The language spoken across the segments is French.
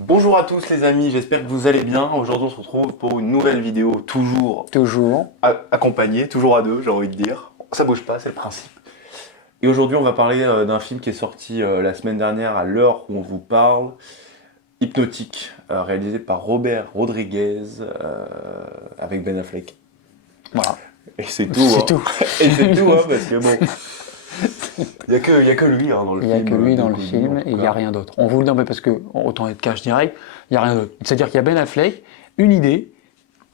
Bonjour à tous les amis, j'espère que vous allez bien. Aujourd'hui on se retrouve pour une nouvelle vidéo, toujours Toujours. accompagnée, toujours à deux j'ai envie de dire. Ça bouge pas, c'est le principe. Et aujourd'hui on va parler d'un film qui est sorti la semaine dernière à l'heure où on vous parle. Hypnotique, réalisé par Robert Rodriguez avec Ben Affleck. Voilà. Et c'est tout, C'est hein. tout. Et c'est tout, hein, parce que bon, y a que lui hein, dans le Il film. n'y a que lui dans de le connu, film en et tout il n'y cas. a rien d'autre. On vous le dit un peu parce que, autant être cash direct, il n'y a rien d'autre. C'est-à-dire qu'il y a Ben Affleck, une idée,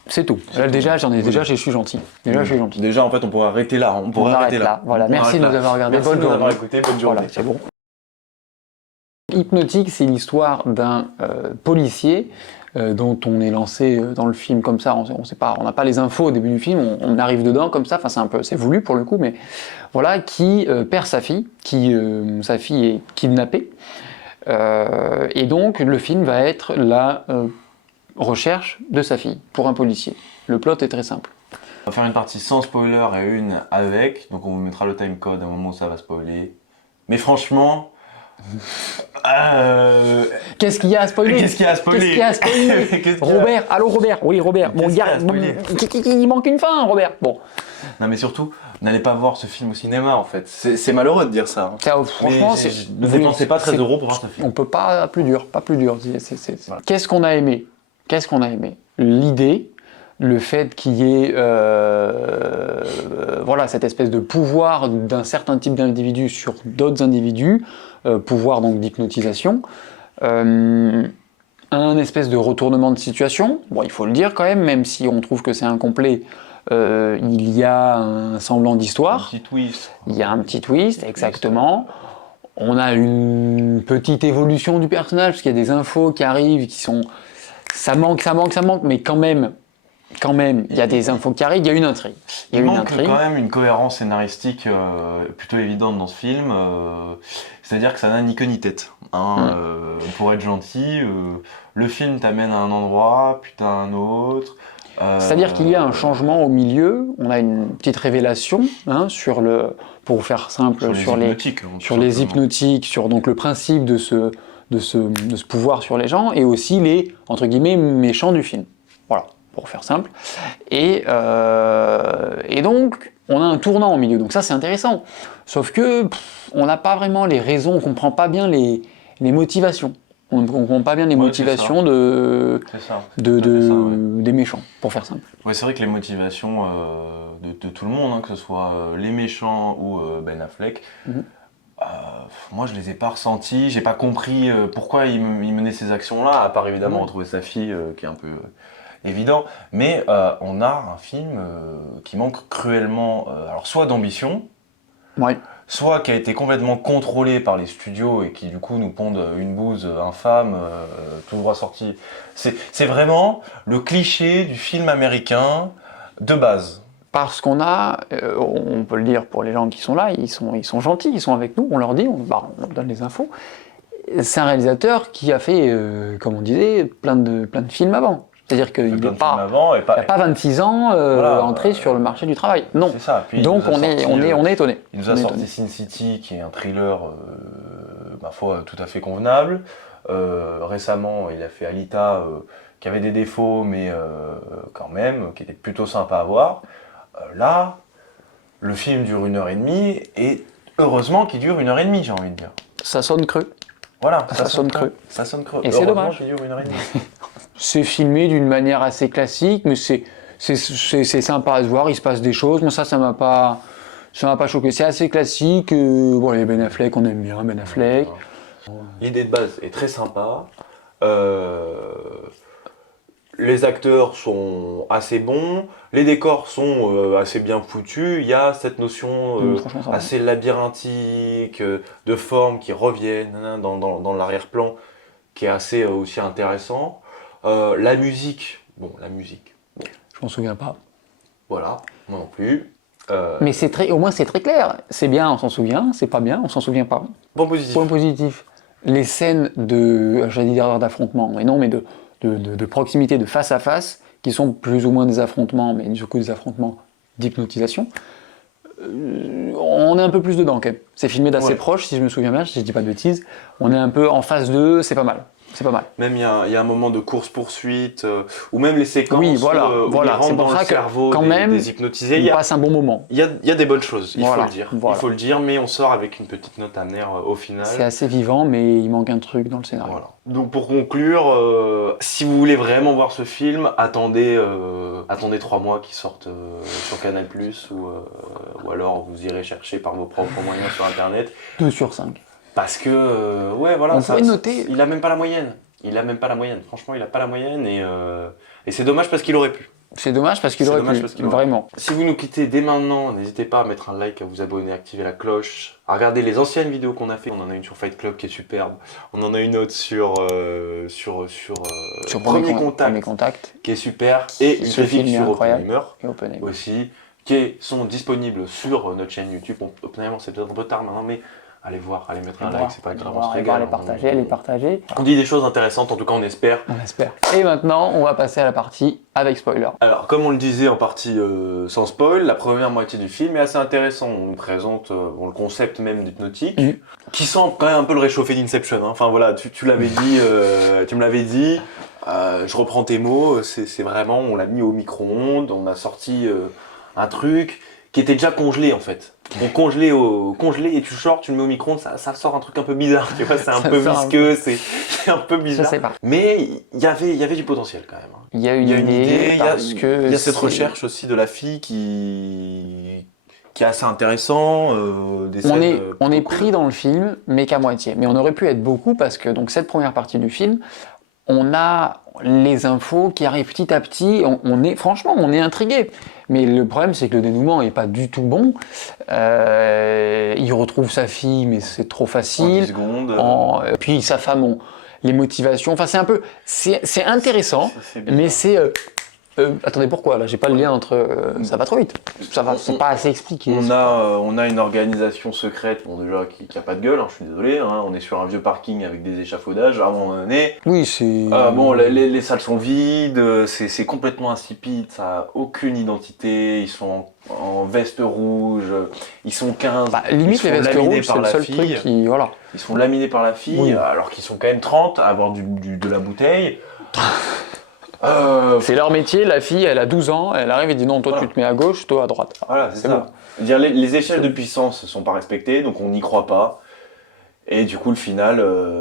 c'est tout. Là, déjà, je suis gentil. Déjà, je suis gentil. Déjà en fait on pourrait arrêter là, on pourrait On arrêter arrête là. là. Voilà. On Merci arrête de nous là. avoir regardé. Merci de Bonne nous avoir journée. écoutés, bonne journée. Voilà, c'est bon. Hypnotique, c'est l'histoire d'un policier dont on est lancé dans le film comme ça. On sait pas, on n'a pas les infos au début du film. On arrive dedans comme ça. Enfin, c'est voulu pour le coup, mais voilà, qui perd sa fille, sa fille est kidnappée. Et donc, le film va être la recherche de sa fille pour un policier. Le plot est très simple. On va faire une partie sans spoiler et une avec, donc on vous mettra le timecode à un moment où ça va spoiler. Mais franchement, Qu'est-ce qu'il y a à spoiler? Qu'est-ce qu'il y a à spoiler? Qu'est-ce qu'il y a à spoiler? Qu'est-ce qu'il y a Robert, allô Robert? Oui Robert, Qu'est-ce qu'il y a à spoiler? il manque une fin Robert. Bon, non mais surtout, n'allez pas voir ce film au cinéma en fait. C'est malheureux de dire ça. Hein. ça, franchement, Ne dépensez pas 13 € pour voir ce film. On peut pas plus dur, pas plus dur. Voilà. Qu'est-ce qu'on a aimé? Qu'est-ce qu'on a aimé? L'idée, le fait qu'il y ait voilà, cette espèce de pouvoir d'un certain type d'individu sur d'autres individus, pouvoir donc d'hypnotisation, un espèce de retournement de situation. Bon, il faut le dire quand même si on trouve que c'est incomplet, il y a un semblant d'histoire. Un petit twist. Il y a un petit twist, exactement. On a une petite évolution du personnage, parce qu'il y a des infos qui arrivent, qui sont... Ça manque, mais quand même, il y a des infos qui arrivent, il y a une intrigue. Il manque quand même une cohérence scénaristique plutôt évidente dans ce film. C'est-à-dire que ça n'a ni queue ni tête. Hein, pour être gentil, le film t'amène à un endroit, puis à un autre. C'est-à-dire qu'il y a un changement au milieu, on a une petite révélation hein, pour faire simple, sur les hypnotiques, sur donc, le principe de ce pouvoir sur les gens, et aussi les, entre guillemets, méchants du film. Voilà, pour faire simple. Et donc, on a un tournant au milieu, donc ça c'est intéressant. Sauf que on n'a pas vraiment les raisons, on ne comprend pas bien les motivations. On ne comprend pas bien les motivations des méchants, pour faire simple. Ouais, c'est vrai que les motivations de tout le monde, hein, que ce soit les méchants ou Ben Affleck, moi je les ai pas ressentis, j'ai pas compris pourquoi il menait ces actions-là, à part évidemment retrouver sa fille, qui est un peu évident, mais on a un film qui manque cruellement, alors soit d'ambition, soit qui a été complètement contrôlé par les studios et qui du coup nous pondent une bouse infâme, tout droit sorti. C'est vraiment le cliché du film américain de base. Parce qu'on a, on peut le dire pour les gens qui sont là, ils sont gentils, ils sont avec nous, on leur dit, on leur donne les infos. C'est un réalisateur qui a fait, comme on disait, plein de films avant. C'est-à-dire qu'il n'a pas 26 ans entré sur le marché du travail. Non. C'est ça. Puis donc on est étonné. Il nous a sorti Sin City, qui est un thriller, ma foi, tout à fait convenable. Récemment, il a fait Alita, qui avait des défauts, mais quand même, qui était plutôt sympa à voir. Là, le film dure 1h30, et heureusement qu'il dure 1h30, j'ai envie de dire. Ça sonne creux. Voilà, ça sonne creux. Ça sonne creux. Et c'est dommage. Qu'il dure 1h30. C'est filmé d'une manière assez classique, mais c'est sympa à se voir, il se passe des choses. Moi, ça m'a pas choqué. C'est assez classique. Bon, les Ben Affleck, on aime bien Ben Affleck. L'idée de base est très sympa. Les acteurs sont assez bons, les décors sont assez bien foutus, il y a cette notion assez labyrinthique, de formes qui reviennent dans l'arrière-plan, qui est assez aussi intéressant. La musique, bon. Je m'en souviens pas. Voilà, moi non plus. Mais au moins c'est très clair. C'est bien, on s'en souvient, c'est pas bien, on s'en souvient pas. Point positif. Point positif. Les scènes d'affrontement, mais non, mais de proximité, de face à face, qui sont plus ou moins des affrontements, mais du coup des affrontements d'hypnotisation, on est un peu plus dedans quand même. C'est filmé d'assez proche, si je me souviens bien, si je dis pas de bêtises. On est un peu en phase 2, c'est pas mal. C'est pas mal. Même il y a un moment de course-poursuite, ou même les séquences Oui, où voilà. il rentre C'est pour dans ça le que, cerveau quand même, des hypnotisés. on passe un bon moment. Il y a des bonnes choses, il faut Voilà, le dire. voilà. Il faut le dire, mais on sort avec une petite note amère au final. C'est assez vivant, mais il manque un truc dans le scénario. Voilà. Donc pour conclure, si vous voulez vraiment voir ce film, attendez 3 mois qu'il sorte sur Canal+, ou alors vous irez chercher par vos propres moyens sur Internet. 2 sur 5. Parce que, ouais, voilà, On pourrait noter. il a même pas la moyenne. Franchement, il a pas la moyenne et c'est dommage parce qu'il aurait pu. C'est dommage parce qu'il C'est aurait dommage pu, parce qu'il aurait vraiment. Si vous nous quittez dès maintenant, n'hésitez pas à mettre un like, à vous abonner, à activer la cloche, à regarder les anciennes vidéos qu'on a fait. On en a une sur Fight Club qui est superbe. On en a une autre sur Premier Contact qui est super. Et une Ce film critique est sur incroyable. Oppenheimer Et Oppenheimer. aussi, qui sont disponibles sur notre chaîne YouTube. Oppenheimer, c'est peut-être un peu tard maintenant, mais allez voir, allez mettre un like, c'est pas grave, on se On va régale. les partager. On dit des choses intéressantes, en tout cas on espère. On espère. Et maintenant, on va passer à la partie avec spoiler. Alors, comme on le disait en partie sans spoil, la première moitié du film est assez intéressant. On nous présente le concept même d'hypnotique, qui semble quand même un peu le réchauffé d'Inception. Hein. Enfin voilà, tu l'avais dit, tu me l'avais dit. Je reprends tes mots. C'est vraiment, on l'a mis au micro-ondes, on a sorti un truc qui était déjà congelé en fait. On congelé et tu sors, tu le mets au micro-ondes, ça sort un truc un peu bizarre, tu vois, c'est un peu visqueux, c'est un peu bizarre. Je sais pas. Mais il y avait du potentiel quand même. Hein. Il y a une idée, parce que il y a cette recherche aussi de la fille qui est assez intéressant. On est pris dans le film, mais qu'à moitié. Mais on aurait pu être beaucoup parce que donc cette première partie du film, on a les infos qui arrivent petit à petit. Franchement, on est intrigué. Mais le problème, c'est que le dénouement n'est pas du tout bon. Il retrouve sa fille, mais c'est trop facile. En 10 secondes. Puis sa femme, les motivations. Enfin, c'est intéressant, mais c'est. Attendez, pourquoi là? J'ai pas le lien entre. Ça va trop vite. C'est pas assez expliqué. On a une organisation secrète, bon déjà qui a pas de gueule, hein, je suis désolé. Hein, on est sur un vieux parking avec des échafaudages. À un moment donné. Oui, c'est. Bon, les salles sont vides, c'est complètement insipide, ça a aucune identité. Ils sont en veste rouge, ils sont 15. Limite, les vestes rouges, c'est le seul truc qui. Voilà. Ils sont laminés par la fille, oui. Alors qu'ils sont quand même 30 à avoir de la bouteille. C'est leur métier, la fille, elle a 12 ans, elle arrive et dit non, toi tu te mets à gauche, toi à droite. Voilà, c'est ça. Bon. Dire, les échelles de puissance ne sont pas respectées, donc on n'y croit pas. Et du coup, le final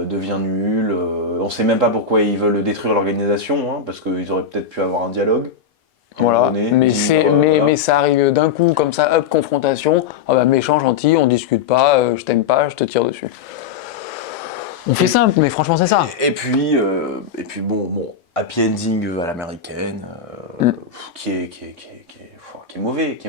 devient nul. On ne sait même pas pourquoi ils veulent détruire l'organisation, hein, parce qu'ils auraient peut-être pu avoir un dialogue. Voilà, mais ça arrive d'un coup, comme ça, hop, confrontation. Ah bah méchant, gentil, on discute pas, je t'aime pas, je te tire dessus. On fait simple, mais franchement, c'est ça. Et puis bon, happy ending à l'américaine, qui est mauvais.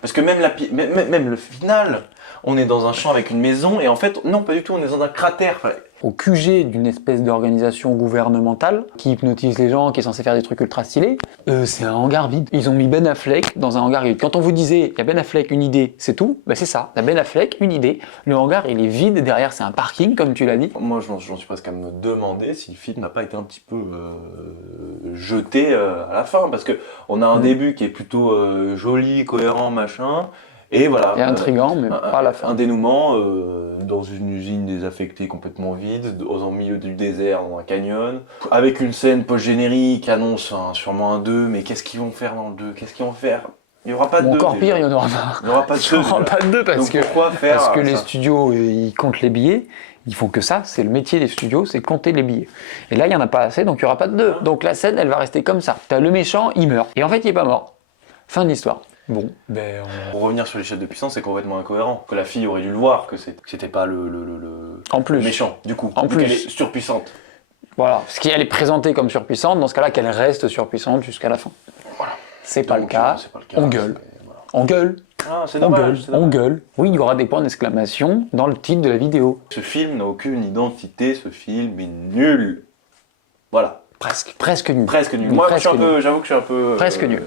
Parce que même le final, on est dans un champ avec une maison, et en fait, non, pas du tout, on est dans un cratère. Au QG d'une espèce d'organisation gouvernementale qui hypnotise les gens, qui est censé faire des trucs ultra stylés, c'est un hangar vide. Ils ont mis Ben Affleck dans un hangar vide. Quand on vous disait, il y a Ben Affleck, une idée, c'est tout, ben c'est ça. Il y a Ben Affleck, une idée. Le hangar, il est vide. Derrière, c'est un parking, comme tu l'as dit. Moi, j'en suis presque à me demander si le film n'a pas été un petit peu jeté à la fin. Parce qu'on a un début qui est plutôt joli, cohérent, machin. Et voilà. Et intriguant, mais pas à la fin. Un dénouement dans une usine désaffectée complètement vide, au milieu du désert, dans un canyon, avec une scène post-générique, annonce sûrement un 2, mais qu'est-ce qu'ils vont faire dans le 2? Qu'est-ce qu'ils vont faire? Il n'y aura pas de 2. Encore pire, il n'y en aura pas. Il n'y aura pas de 2. Parce que les studios, ils comptent les billets. Ils font que ça, c'est le métier des studios, c'est compter les billets. Et là, il n'y en a pas assez, donc il n'y aura pas de 2. Donc la scène, elle va rester comme ça. T'as le méchant, il meurt. Et en fait, il n'est pas mort. Fin de l'histoire. Bon, Pour revenir sur l'échelle de puissance, c'est complètement incohérent. Que la fille aurait dû le voir, que c'était pas le méchant, du coup. En plus. Elle est surpuissante. Voilà, parce qu'elle est présentée comme surpuissante, dans ce cas-là, qu'elle reste surpuissante jusqu'à la fin. Voilà. C'est pas le cas. On gueule. Voilà. On gueule. Ah, c'est dommage. On gueule. Oui, il y aura des points d'exclamation dans le titre de la vidéo. Ce film n'a aucune identité, ce film est nul. Voilà. Presque nul. Moi, j'avoue que je suis un peu... Presque nul.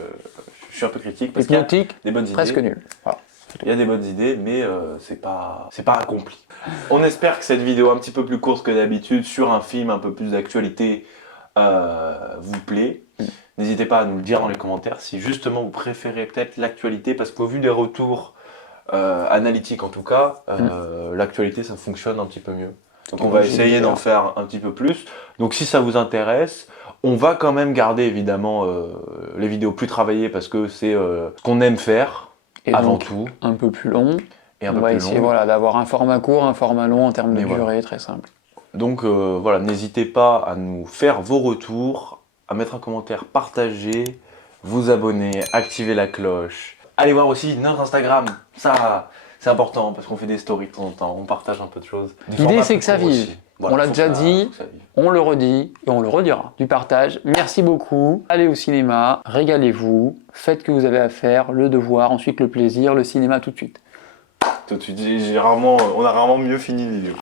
Je suis un peu critique parce qu'il y a des bonnes idées. Presque nul. Voilà. Il y a des bonnes idées, mais c'est pas accompli. On espère que cette vidéo un petit peu plus courte que d'habitude sur un film un peu plus d'actualité vous plaît. N'hésitez pas à nous le dire dans les commentaires si justement vous préférez peut-être l'actualité, parce qu'au vu des retours analytiques en tout cas, l'actualité ça fonctionne un petit peu mieux. Donc on va essayer d'en faire un petit peu plus. Donc si ça vous intéresse, on va quand même garder évidemment les vidéos plus travaillées parce que c'est ce qu'on aime faire Et avant donc, tout. un peu plus long. Et un On peu va plus essayer long. voilà, d'avoir un format court, un format long en termes de Mais durée, voilà. très simple. Donc voilà, n'hésitez pas à nous faire vos retours, à mettre un commentaire, partager, vous abonner, activer la cloche. Allez voir aussi notre Instagram, ça c'est important parce qu'on fait des stories de temps en temps, on partage un peu de choses. L'idée c'est que ça vive. Voilà, on l'a faut déjà que ça- dit, faut que ça vive. on le redit et on le redira. Du partage, merci beaucoup. Allez au cinéma, régalez-vous, faites ce que vous avez à faire, le devoir, ensuite le plaisir, le cinéma tout de suite. Tout de suite, on a rarement mieux fini une vidéo.